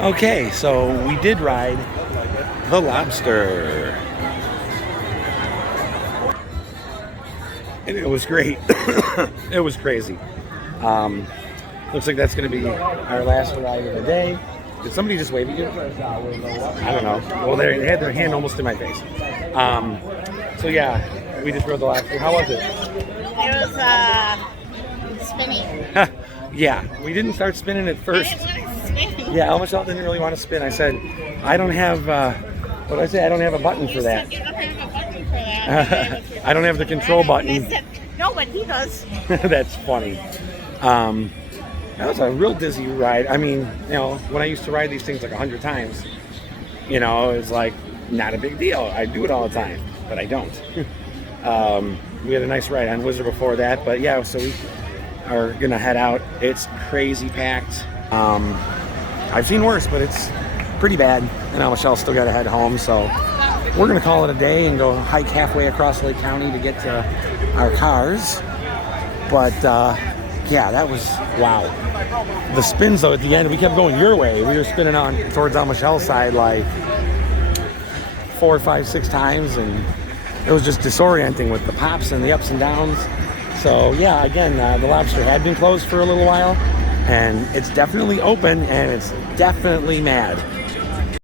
Okay, so we did ride the Lobster. And it was great. It was crazy. Looks like that's going to be our last ride of the day. Did somebody just wave at you? I don't know. Well, they had their hand almost in my face. So yeah, we just rode the Lobster. How was it? It was spinning. Yeah, we didn't start spinning at first. I didn't want to spin. Yeah, Michelle didn't really want to spin. I said, I don't have, what did I say? I don't have a button for that. You don't have a button for that. I don't have the control button. I said, no, but he does. That's funny. That was a real dizzy ride. I mean, you know, when I used to ride these things like 100 times, you know, it's like not a big deal. I do it all the time, but I don't. We had a nice ride on Wizard before that, but yeah, so we are gonna head out. It's crazy packed. I've seen worse, but it's pretty bad. And now Michelle's still gotta head home, so we're gonna call it a day and go hike halfway across Lake County to get to our cars. But yeah, that was wow. The spins though at the end, we kept going your way. We were spinning on towards on Michelle's side like 4, 5, 6 times, and it was just disorienting with the pops and the ups and downs. So yeah, again, the Lobster had been closed for a little while, and it's definitely open, and it's definitely mad.